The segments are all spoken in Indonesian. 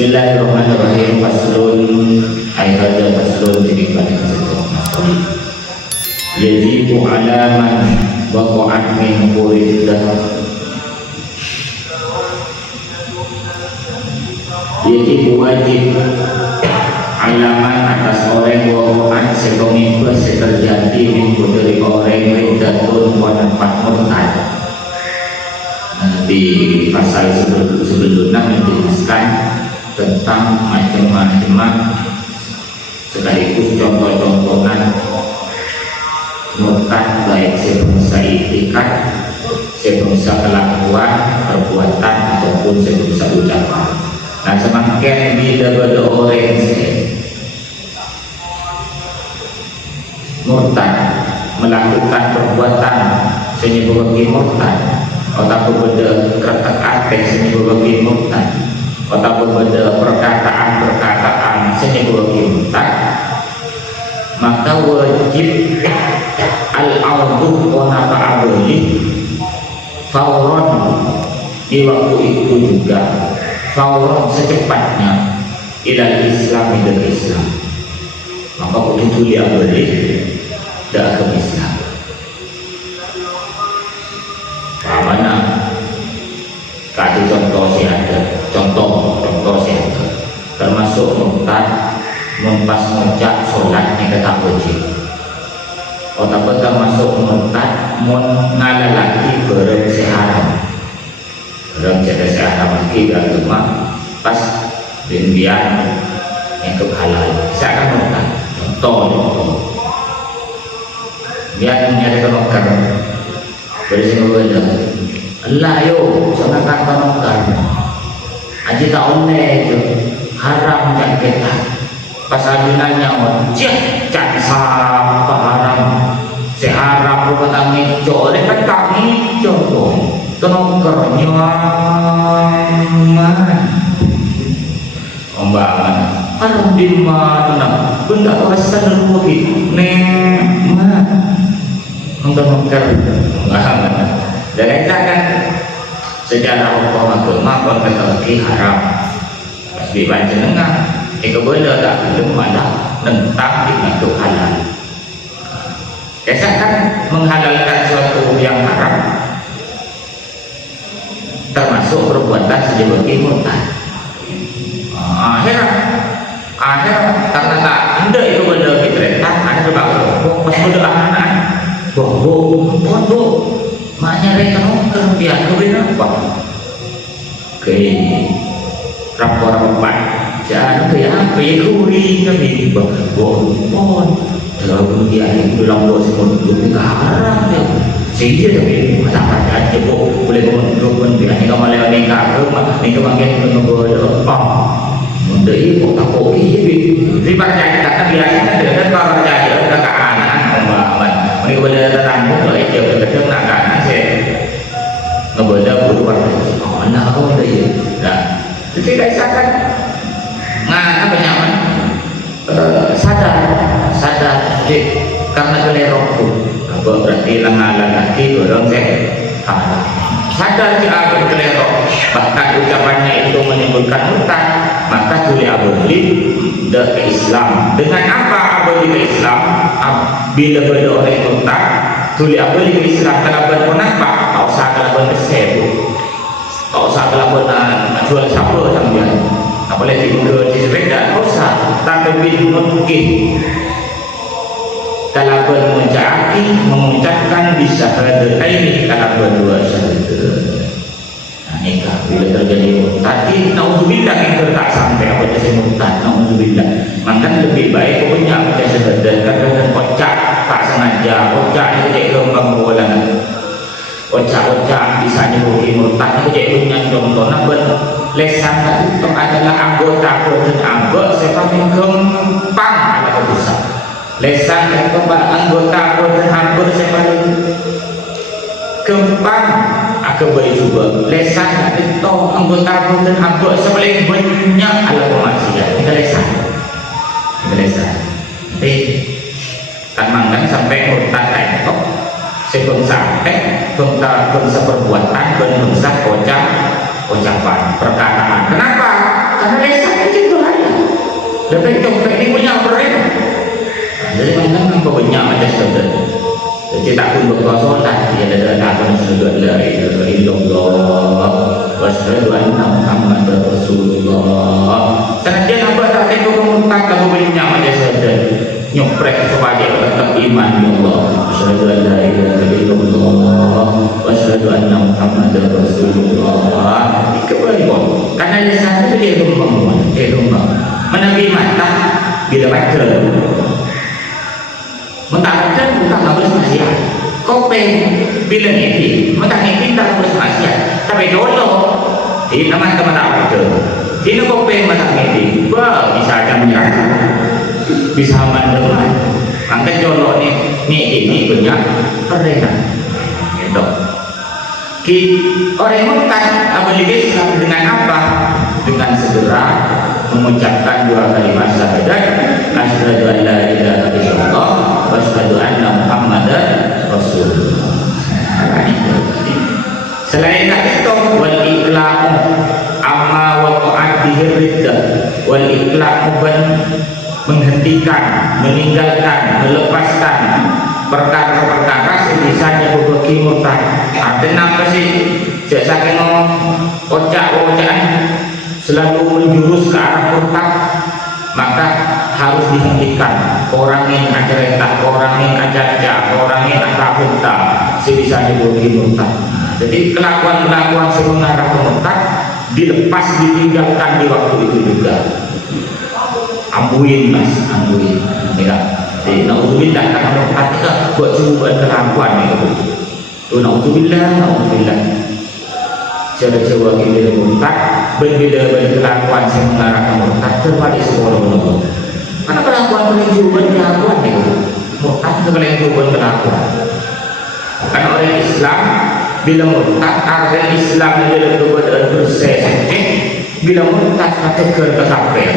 Bismillahirrahmanirrahim. Faslun ayat faslun jadi pada kesempatan. Yajibu alaman waqa'at min quridah. Yajibu wajib alaman atas orang waqa'at sekomimpa seterjadi min dari orang riddatun wa nafat murtad. Di pasal sebelumnya menjelaskan tentang macam-macam sekaligus contoh-contohan murtad, baik sebangsa itikat, sebangsa kelakuan, perbuatan ataupun sebangsa ucapan. Nah, semakin bila ada orang murtad melakukan perbuatan sebagai murtad, ataupun pada kertak atek sebagai murtad, ataupun pada perkataan-perkataan sebagai murtad, maka wajib al-awduh wa nafa'abuli fauron di waktu itu juga, fauron secepatnya ilal Islam dan Islam, maka begitu dia boleh dah ke Islam. Mana kasih contoh sih ada, contoh sih ada, termasuk murtad mempas ngocak sholat yang tak wajib, atau termasuk murtad mengalalaki barang seharam, barang jadi seharam lagi agama pas bian yang kehalal, saya akan murtad. Contoh biar menyatakan okar dari sini benda Allah yo jangan kata okar aja tak oleh itu haram dan kita pas adunannya ojek cak sapa haram seharam perbuatan itu oleh petak itu kenokar nyaman ombangan haram di mana benda rasa lagi nikmat untuk mengker dan kita kan secara hukum agama kontekstual haram pasti baca dengar itu benda tak belum ada tentang itu halal. Kita kan menghalalkan sesuatu yang haram termasuk perbuatan sebagai murtad. Akhirnya karena tak ada itu benda fitrah ada sebab pas benda anak bohong maknya mereka nongkrong biar kebin apa ke rapor jangan ke apa ya kuri kami bohong terlalu dia itu dalam doa semua dulu haram ya sehingga tapi katakan aja boleh bohong biar kita malah nikah ke nikah bagian menunggu apa mudah itu tak boleh di percaya kata biasanya dengan percaya dengan anak membangun ini kepada tetangga kalau itu kadang nak kanan saya ngebaca bulu warna mana kau ada ya nah tidak isakan ngana penyaman sadar karena kelerokku apa berarti lengalan lagi dorong saya sadar jika kelerok bahkan ucapannya itu menimbulkan hutang maka tuli abadi ke Islam. Dengan apa abadi ke Islam? Bila berada orang hutang tuli abadi ke Islam kalaban penampak tak usah kalaban kesebu tak usah kalaban jual siapa sambil tak boleh tidur di sepeda tak usah tapi mungkin kalaban mengucapkan bisa ada ini kalaban dua syahadat nikah bila terjadi tadi naudzubillah itu tak sampai apa jadi murtad naudzubillah maka lebih baik punya apa syahadat kadang kocak tak sengaja kocak itu jadi lembang bolan kocak bisa nyebut murtad itu jadi punya contoh namun lesan itu adalah anggota dan anggota seperti gempang ada bisa lesan itu anggota dan anggota seperti gempang agak baik juga lesan itu anggota dan anggota sepaling banyak ala pemaksiat kita lesan tapi kan manggang sampai murtad itu sebangsa bangsa perbuatan bangsa ucapan perkataan kenapa karena lesan Lepas copet ni banyak orang. Jadi macam banyak macam saudara. Jadi tak pun berkosongan dia ada takkan sudut la ilaha illallah wa asyhadu anna muhammadar rasulullah. Senajan apa tak ada komentar kalau banyak macam saudara. Nyoprek supaya tetap iman ya Allah. Asyhadu an la ilaha illallah wa asyhadu anna muhammadar rasulullah. Kembali pun karena yang satu dia rumah menabi mata bila baca mentahkan bukan harus maksiat. Kau bila ngiti mentahkan tak harus maksiat. Tapi dulu di teman-teman tak baca di kau mentah ngiti wah bisa aja menyerah bisa mendengar. Angkat jolok ni ini banyak perenang gitu. Orang murtad apabila Islam dengan apa? Dengan segera mengucapkan dua kalimat syahadat, asyhadu an la ilaha illallah wa asyhadu anna muhammadar rasulullah. Selain itu wal iqlamu amma waqa'at bihi riddah wal iqlamu menghentikan, meninggalkan, melepaskan perkara-perkara sebisanya berbagi murtad. Artinya apa sih? Saking kocak-kocakan selalu menjurus ke arah murtad, maka harus dihentikan. Orang yang ajareta, orang yang ajarja, orang yang akabunta sebisanya berbagi murtad. Jadi kelakuan-kelakuan mengarah ke murtad dilepas, ditinggalkan di waktu itu juga. Ambuin mas, ambuin. Ya, naudzubillah karena murtad kita buat cobaan kelakuan itu. Naudzubillah. Cara-cara kita murtad berbeda kelakuan yang mengarah ke murtad terbalik sekolah menurut. Karena kelakuan menunjukkan kelakuan itu murtad itu menunjukkan kelakuan. Karena orang Islam bila murtad artinya Islam adalah keberadaan bersih. Bila murtad kategori ke kafir.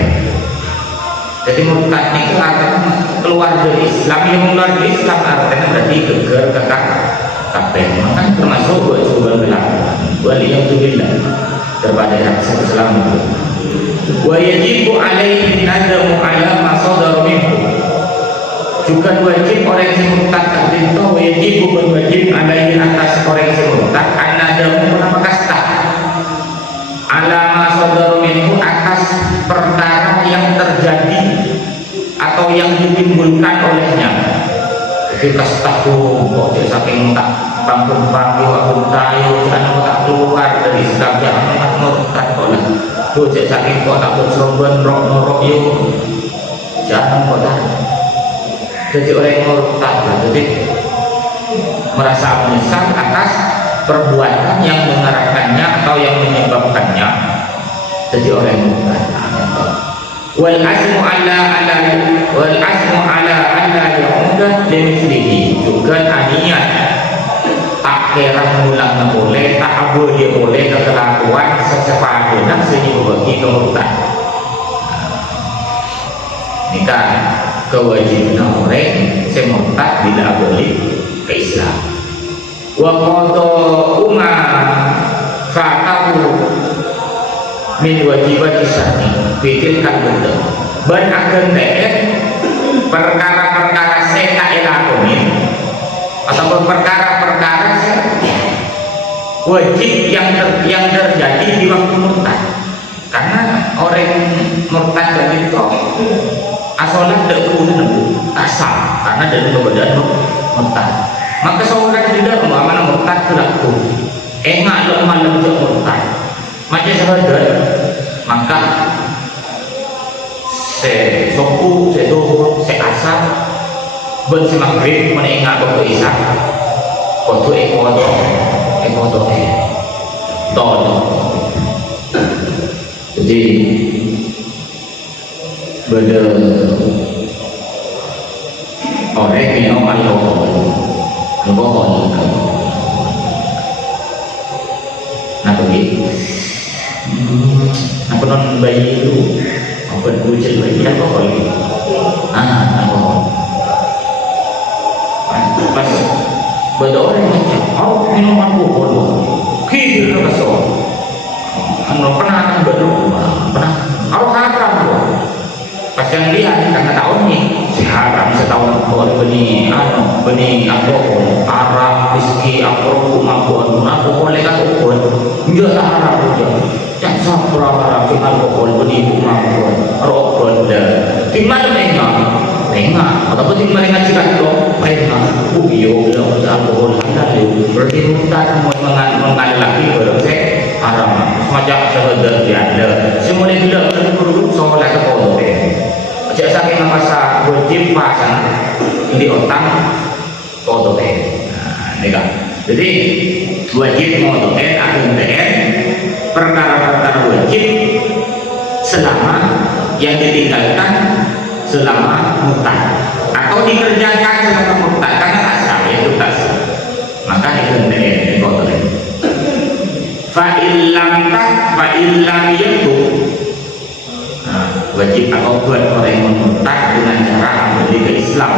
Jadi murtad itu artinya keluar dari Islam, yang keluar dari Islam artinya berarti geger ke kafir. Maka termasuk buat cobaan kelakuan. Waliyahzubillah terpada hak Islam itu. Wa yajibu alaihi nadamu ala ma sadara minhu. Juga wajib orang yang murtad tadi itu wajib berwajib alaihi atas orang yang murtad nadamu menapakasta ala ma sadara minhu atas perkara yang terjadi atau yang ditimbulkan olehnya. Jadi kastaku kok saking tak panggung-panggung aku tahu kan tak keluar dari Islam jangan murtad oleh tuh saking kok takut serobon rok yuk jangan kok tak. Jadi orang murtad jadi merasa menyesal atas perbuatan yang mengarahkannya atau yang menyebabkannya jadi orang murtad. Wal azmu ala yaudah limithlihi juga niat tak kira mengulang boleh, tak abu dia boleh kelakuan secepatnya sehingga bagi kemurtad. Ini kan kewajiban orang semurtad bila boleh ke Islam. Wa qada umma fa'tahu min wajibat syar'i pikirkan betul. Ben akan perkara-perkara saya tak elakonin ataupun perkara-perkara wajib yang terjadi di waktu murtad. Karena orang murtad dari itu asalnya tidak kudu asal karena dari keberadaan murtad. Maka seorang tidak mana murtad berlaku enak lemah lemah murtad macam sahabat maka sesuku sedohor seasar ben si maghrib menengah waktu isya waktu ekodo todo. Jadi beda orang minum alkohol nah begitu aku non bayi itu apa bujil bayi alkohol alkohol pas beda orang macam minum alkohol kiri kesel pernah akan pernah haram pas yang dia kata tahun ni haram setahun boleh benih alkohol, arak, whisky, alkohol, alkohol lekat pun dia tak haram je. Tak sabra haram alkohol benih mabuk, rokok dah. Di mana Tengah, ataupun di mana ngajikan lo, tengah, ubiyo, alkohol halal, berarti kita mengalami lagi berarti haram. Semacam sebenar dia ada. Semula bila perlu solat kau tu. Jika sakit masa wajib pasang di otak kau tu. Ni kan. Jadi wajib kau tu akan perkara-perkara wajib selama yang ditinggalkan selama murtad atau dikerjakan selama murtad karena asal itu tak sah, maka itu kotor. Fa'illam yaitu wajib atau buat orang yang murtad dengan cara kembali ke Islam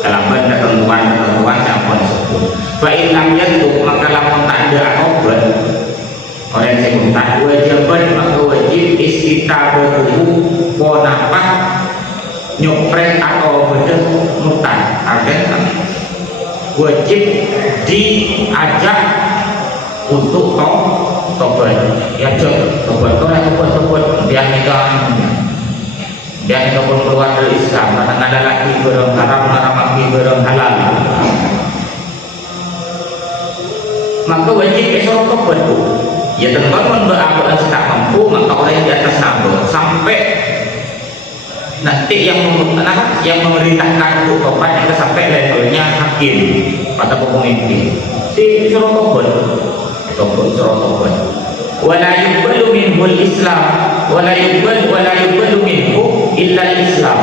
dalam ketentuan yang pun disebut. Fa'illam yaitu maka lamun tak ada obat orang yang murtad wajib maka wajib istitabatuhu ponapa nyopret atau bedah murtad. Artinya wajib diajak untuk tobat. Ya tobat dia pun keluar dari Islam karena ada lagi barang haram, lagi barang halal. Maka wajib esok tobat tu. Ya teman-teman beramal tak mampu maka orang yang di atas nabur sampai nanti yang memerintahkan untuk tobat itu sampai levelnya hakim atau pemimpin disuruh tobat wala yuqbalu minhu al-islam wala yuqbalu minhu illa al-islam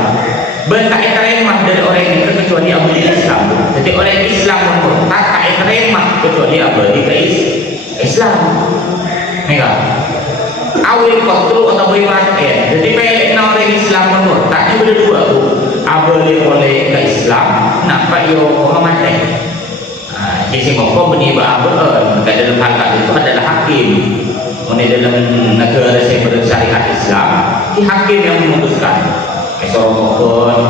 tak terima dari orang itu kecuali abadi Islam. Jadi orang Islam murtad tak terima kecuali abadi Islam. Enggak awil qatlu atau mati. Jadi pelek orang Islam murtad itu ada dua tu. Boleh ke Islam, nampak yo mati. Jadi moko beni dalam hal itu adalah hakim. Dalam negara yang bersyariat Islam, hakim yang memutuskan. Esorokon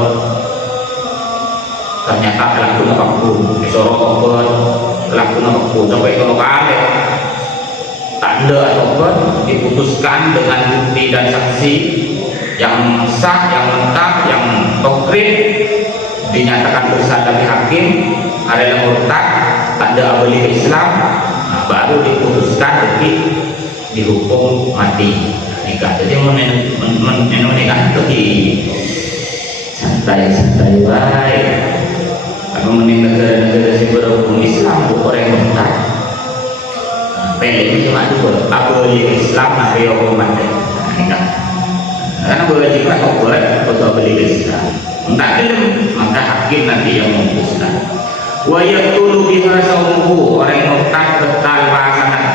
ternyata kelakuan apapun, esorokon kelakuan apapun sampai kalau kali tanda ataupun diputuskan dengan bukti dan saksi yang sah, yang lengkap, yang konkret, dinyatakan bersalah di hakim adalah murtad, tanda abadi Islam, baru diputuskan dihukum mati. Nikah. Jadi menikah itu di santai baik. Kalau menikah negara-negara yang berhukum Islam bukan orang murtad. Pelek cuma dua, abadi Islam, nabi hukum mati. Nikah. Karena berwajiban buat untuk abadi Islam. Entah belum, maka hakim nanti yang memutuskan. Wa yaqtulu biha sawmuhu, orang murtad betal pasangan.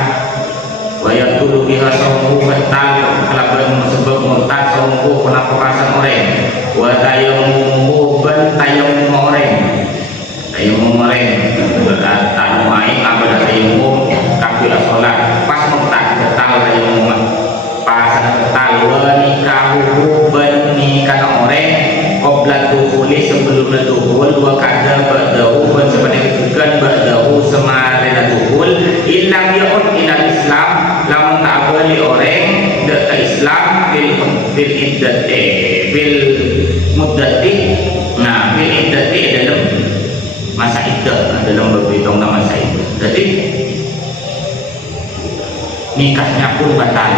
Wa yaqtulu biha sawmuhu betal kelakuan sebab murtad sawmuhu kenapa pasang orang. Wa tayammumuhu ban tayammum orang. Tayammum orang berarti mai abad tayammum kabila salat pas murtad betal tayammum pasang betal wa nikahu ban nikah orang qabla dukhuli sebelum dukhul wa kada ba'dahu wa sebenarnya ba'dahu semalena dukhul illam ya'ud ila Islam lamun ta'abali orang ke Islam bil iddati bil muddati bil iddati dalam masa iddah dalam berhitung masa iddah. Jadi nikahnya pun batal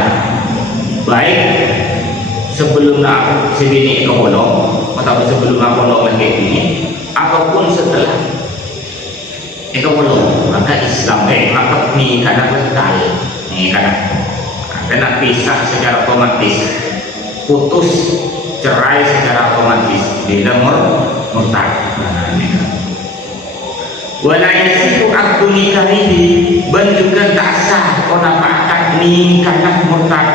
baik sebelum si bini ke bolong atau sebelum bolong lagi ini ataupun setelah itu bolong, maka Islam maka nikah batal karena pisah secara otomatis, putus cerai secara otomatis bila murtad. Wala yasihu akdu nikahihi dan juga tak sah kenapa akad nikah murtad.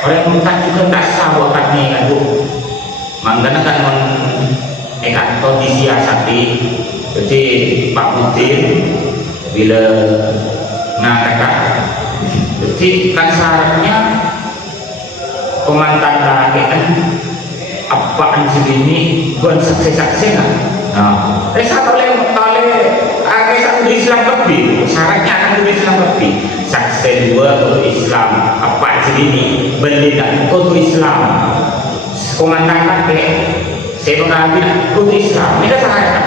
Orang murtad juga tak sah akad nikah bu. Makanya kan atau disiasati. Jadi Pak Budin bila ngangkat, jadi kan syaratnya pemantan laki kan apaan segini bukan saksi-saksi kan. Nah, satu Islam lebih syaratnya akan Islam lebih saksi dua untuk Islam apa segini bendina untuk Islam komandan pakai saya mengambil untuk Islam ini syarat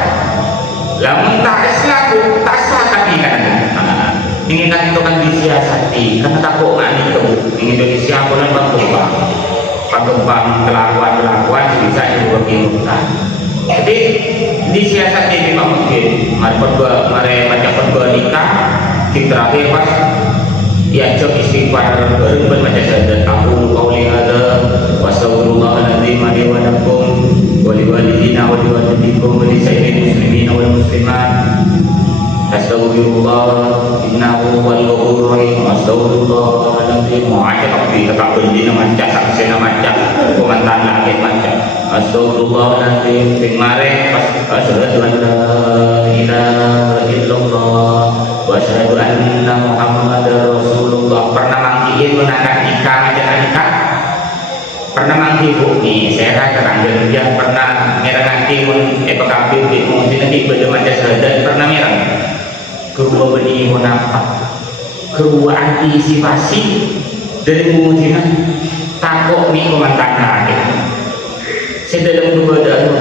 lamun tak Islam tak sah kami kan ingin kan itu kan disiasati karena takut nggak itu ingin Indonesia bulan pengembang kelakuan bisa juga kimutan. Jadi disiasati memang mungkin mari macam berdua nikah di terakhir pas diajak istighfar baru macam saya tahu kau lihat wassalamualaikum warahmatullahi wabarakatuh waliwalidina walisayyidil muslimin wal muslimat astagfirullah innahu wal ghafurur rahim astagfirullahaladzim mu'ajab abdi tetap berdina macam saksi macam komentar lagi macam astagfirullahaladzim sing mare pas asyhadu an la ilaha illallah wa asyhadu anna muhammadar rasulullah pernah mangkiin menangkan nikah aja nikah pernah mangki bu nih saya terang dia pernah merang nanti pun PKB mungkin nanti pada macam sahaja pernah merang kedua beni munafik kedua antisipasi dari mungkinan takut nih komentar lagi saya dalam dua dan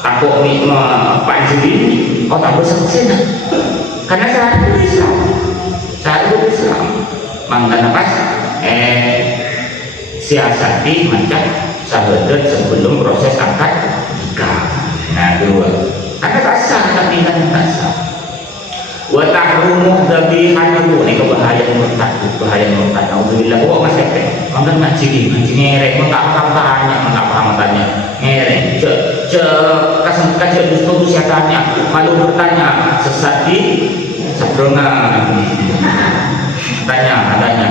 takut nih apa sendiri oh tak bersaksi karena saat itu Islam mangga nafas siasati macam sahadat sebelum proses akad nikah. Nah dua karena tak sah tapi kan tak sah wa tahrumu dzabihatuhu ini bahaya murtad auzubillah wa masyaallah mangga ngaji ngerek tak paham tanya ngerek kasih dustu siatanya malu bertanya sesat di sabrongan tanya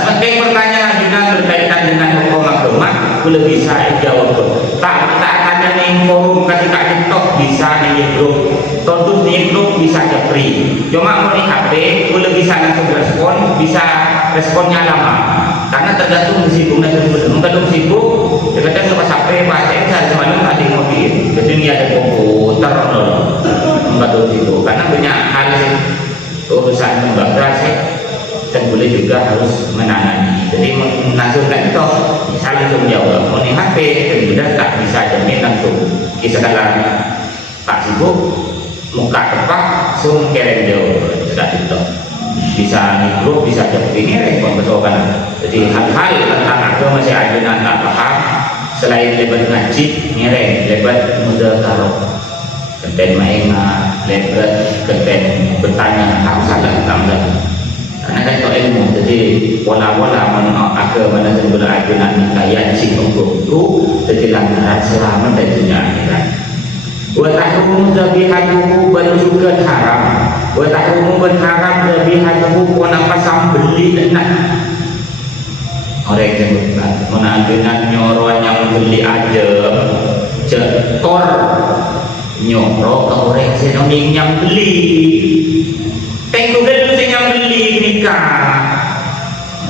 sebagai pertanyaan juga berkaitan dengan hukum agama boleh bisa jawab tak ada nih forum kasih TikTok bisa nih grup tentu nih grup bisa japri cuma mau di HP boleh bisa langsung respon bisa responnya lama karena tergantung sibuknya tergantung sibuk kadang pas HP pas saya semalam tadi mobil jadi ini ada komputer membantu itu karena banyak hal urusan lembaga dan boleh juga harus menangani jadi langsungkan itu bisa langsung jawab mau HP dan sudah tak bisa jamin langsung kisah dalam tak sibuk muka tepat langsung kirim jawab sudah itu bisa mikro bisa jawab ini respon besokan jadi hal-hal tentang agama masih ada tak paham selain lebat ngaji ngereng lebat muda taruh kenten mainan lebat kenten bertanya tak salah tambah karena kan itu ilmu jadi pola-pola agama dan sebuah ajaran nikah si pengkutu jadi lantaran selamat dari dunia akhirat wa tahrumu dzabihatuhu dan juga haram wa tahrumu haram dzabihatuhu kenapa sambeli enak orang yang menantunan nyoroan yang beli aja cekor nyorok ke orang senonding yang beli tengku dulu yang beli nikah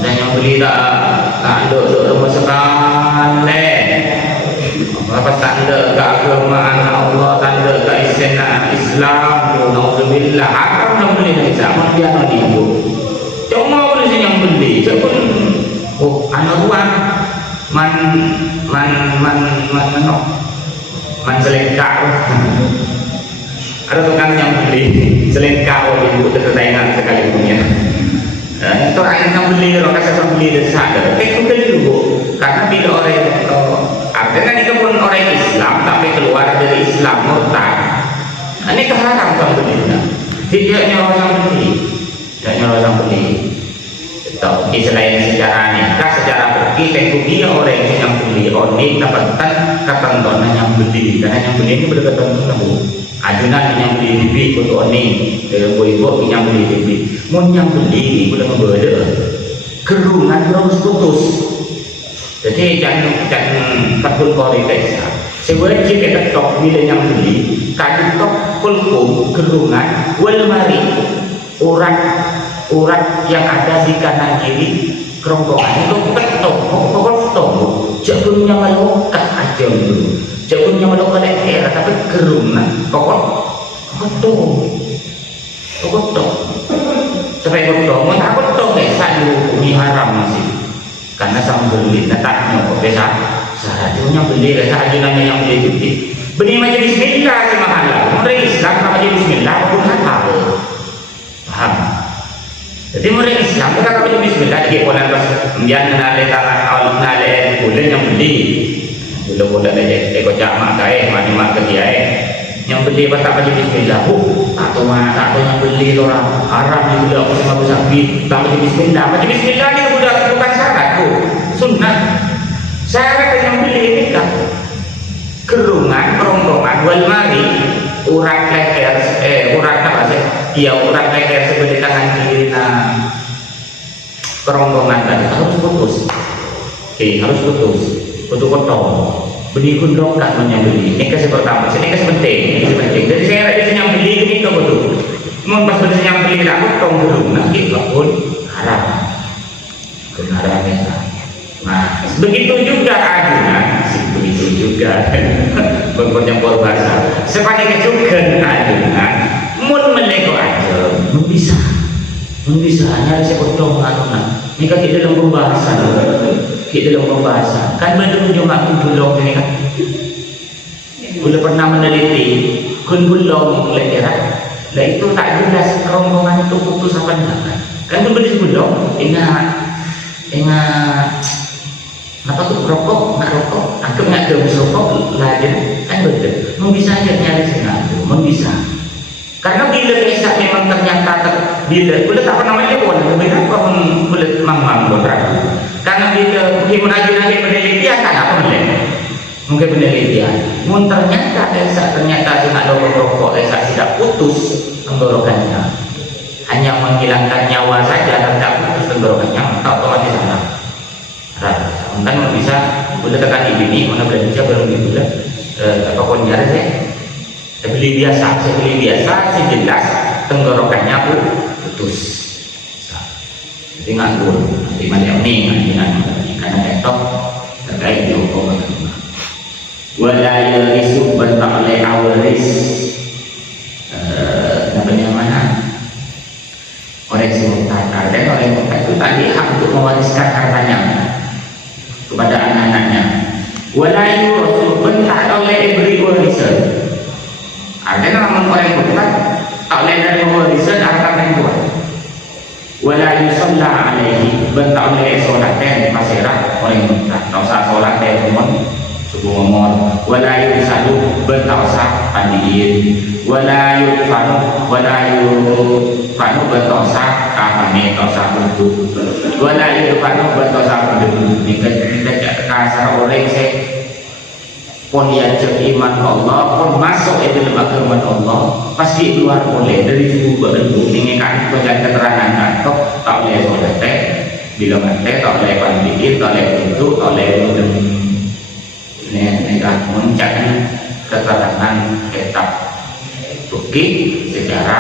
dan yang beli tak ada rumah sekali apa tanda keagamaan Allah tanda Islam na'udzubillah akan yang beli nikah dia nak hidup cuma boleh yang beli siapa oh anak tuan man selengkap ada tukang yang beli selengkap ibu tertaingan sekali punya itu orang yang beli orang kasar beli dan sadar itu dulu karena bila orang artinya itu pun orang Islam tapi keluar dari Islam murtad ini keharam kan beli tidak nyuruh orang beli itu selain secara nikah secara pergi tentu dia orang yang beli oni kepentan ketentuan yang beli karena yang beli ini berdekatan dengan ajunan yang beli bibi untuk oni ibu yang beli bibi mun yang beli boleh membeda kerungan terus putus jadi jangan takut kualitas sewajib kita tok bila yang beli kan tok kulkum kerungan wal mari urat yang ada di kanan kiri kerongkongan itu betul pokok-pokok jangan punya malokah aja dulu. Jauhnya malokah daerah tapi gerung nah. Kotor. Sampai kotor. Mau tak kotor biasa dihukumi haram masih. Karena sama beli letaknya kok biasa. Seharusnya beli rasa ajunannya yang beli gede. Beli macam bismillah si mahala. Orang Islam sama macam bismillah pun halal. Paham? Jadi orang Islam bukan macam bismillah di polan pas kemudian nale tangan awal nale bulan yang beli. Bulan aja ekor jamak kaya macam dia yang beli pas tak macam bismillah. Atau yang beli orang Arab juga sama sapi tak macam bismillah. Macam bismillah ni bukan syarat tu. Sunnah. Syarat yang beli ini kan kerungan, perongkongan, wal mari urat leher, urat apa sih? Iya urat leher sebelah tangan kiri kerongkongan tadi harus putus. Harus putus potong. Beli kundong tak menyambeli. Ini kasih pertama. Ini kasih penting. Jadi saya rasa yang beli ini kau betul. Mau pas beli yang beli lah potong dulu. Nanti pun haram. Haramnya. Nah, begitu juga adunan, begitu juga bercampur bahasa. Sepanjang juga adunan, mun meleko aja, bisa hanya saya potong adunan. Ini kan kita dalam pembahasan, kan belum juga bulog ini kan. Belum pernah meneliti, kun bulog lekeran, lah itu tak jelas kerongkongan itu putus apa enggak kan belum bulog, ingat. Apa tuh rokok, aku nggak ada rokok lagi kan betul. Mau bisa aja nyari sengaja, mau bisa. Karena bila bisa memang ternyata bila tak pernah namanya pun, bila kau boleh mamam beberapa. Karena bila mungkin menajun penelitian kan apa mungkin penelitian. Mungkin ternyata sengaja rokok tidak putus tenggorokannya, hanya menghilangkan nyawa saja dan tak putus tenggorokannya, tak otomatis sana. Kan bisa boleh tekan ini mana belanja baru gitu lah apa konjar saya beli biasa jelas tenggorokannya pun putus jadi nganggur nanti malam ini karena laptop terkait dengan hukum agama wala yarisu bentak oleh awaris namanya mana orang simultan dan orang simultan itu tadi hak untuk mewariskan hartanya kepada anak-anaknya. Walayu rasul bentak oleh beri warisan. Artinya namun orang bentak tak boleh dari warisan harta perempuan. Walayu sholat alaihi bentak oleh sholat dan masyarakat orang bentak. Tak usah sholat dan umum subuh umur. Walayu sadu bentak usah pandiin. Walayu panu bentak usah kahane tak usah bentuk. Walayu panu bentak usah bentuk. Kita kasar orang saya pun diajak iman Allah pun masuk ke dalam agama Allah pasti keluar boleh dari tubuh berbentuk ini kan penjaga keterangan kantor tak boleh sholat bila mati tak boleh pandiin tak boleh bentuk tak boleh negara mencari keterangan kitab bukti secara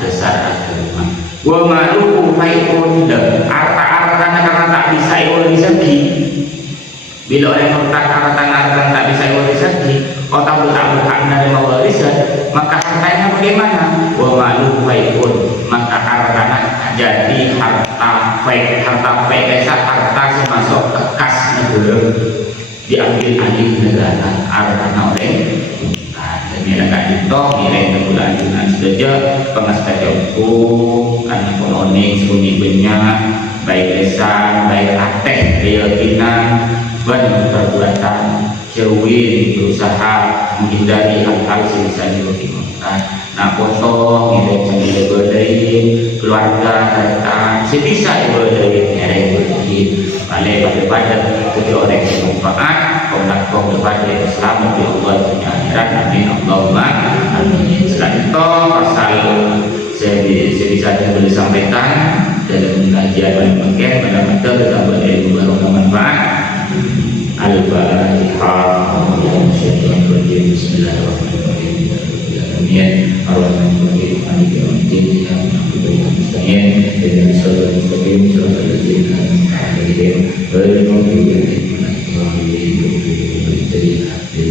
dasar agama wa ma'luku fai'un harta-harta karena tak bisa rezeki. Bila orang murtad harta-harta tak bisa rezeki, otak tak berhak menerima warisan, maka hartanya bagaimana? Wa ma'luku fai'un, maka hartanya jadi harta fake harta yang masuk ke kas negara diambil alih negara harta orang. Bila kat itu nilai kebulanjunan saja pengasas hukum karena penoning sunyi banyak baik lesan baik ateh keyakinan dan perbuatan jauhin berusaha menghindari hal-hal sebisa dilakukan. Nah potong nilai cendil berdaya keluarga datang sebisa berdaya nilai berdaya balik pada ketika orang yang bermanfaat kau dapat selamat di Allah dunia akhirat. Amin Allahumma amin. Selain itu pasal saya bisa boleh sampaikan dalam kajian paling penting pada mata tentang berilmu baru bermanfaat. Al-Fatihah. Bismillahirrahmanirrahim. Ar-Rahmanirrahim. Maliki yaumiddin. Iyyaka na'budu wa iyyaka nasta'in. Ihdinas siratal mustaqim. Siratal ladzina an'amta 'alaihim ghairil maghdubi 'alaihim waladdallin. jadi hati